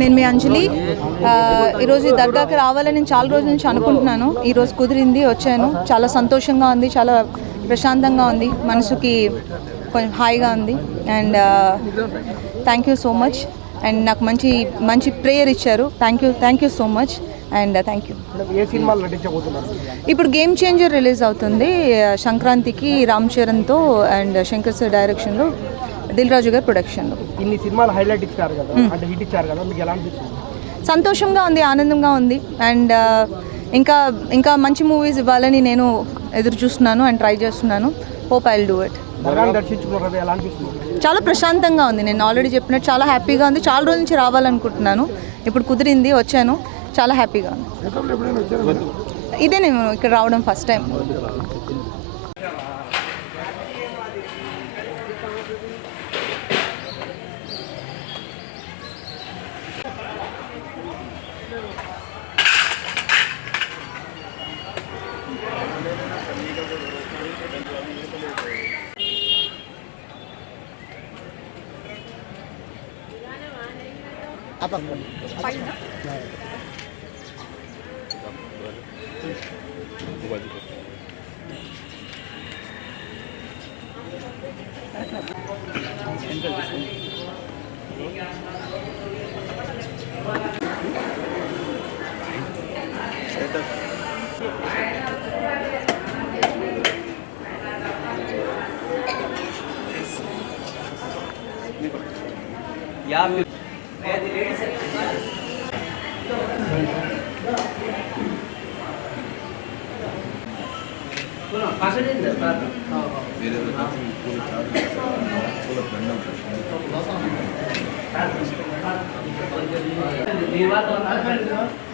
నేను మీ అంజలి. ఈరోజు ఈ దర్గాకి రావాలని నేను చాలా రోజుల నుంచి అనుకుంటున్నాను. ఈరోజు కుదిరింది, వచ్చాను. చాలా సంతోషంగా ఉంది, చాలా ప్రశాంతంగా ఉంది, మనసుకి కొంచెం హాయిగా ఉంది. And thank you so much. And నాకు మంచి మంచి ప్రేయర్ ఇచ్చారు. Thank you so much. And thank you. ఇప్పుడు గేమ్ చేంజర్ రిలీజ్ అవుతుంది సంక్రాంతికి, రామ్ చరణ్తో అండ్ శంకర్ సార్ డైరెక్షన్లో, దిల్ రాజు గారి ప్రొడక్షన్లో. ఇన్ని సినిమాలు హైలైట్ ఇచ్చారు కదా, అంటే హిట్ ఇచ్చారు కదా, మీకు ఎలా అనిపిస్తుంది? సంతోషంగా ఉంది, ఆనందంగా ఉంది. అండ్ ఇంకా ఇంకా మంచి మూవీస్ ఇవ్వాలని నేను ఎదురు చూస్తున్నాను అండ్ ట్రై చేస్తున్నాను. Hope I will do it. చాలా ప్రశాంతంగా ఉంది. నేను ఆల్రెడీ చెప్పినట్టు చాలా హ్యాపీగా ఉంది. చాలా రోజుల నుంచి రావాలనుకుంటున్నాను, ఇప్పుడు కుదిరింది, వచ్చాను. చాలా హ్యాపీగా ఉంది. ఇదే నేను ఇక్కడ రావడం ఫస్ట్ టైం. निर्वात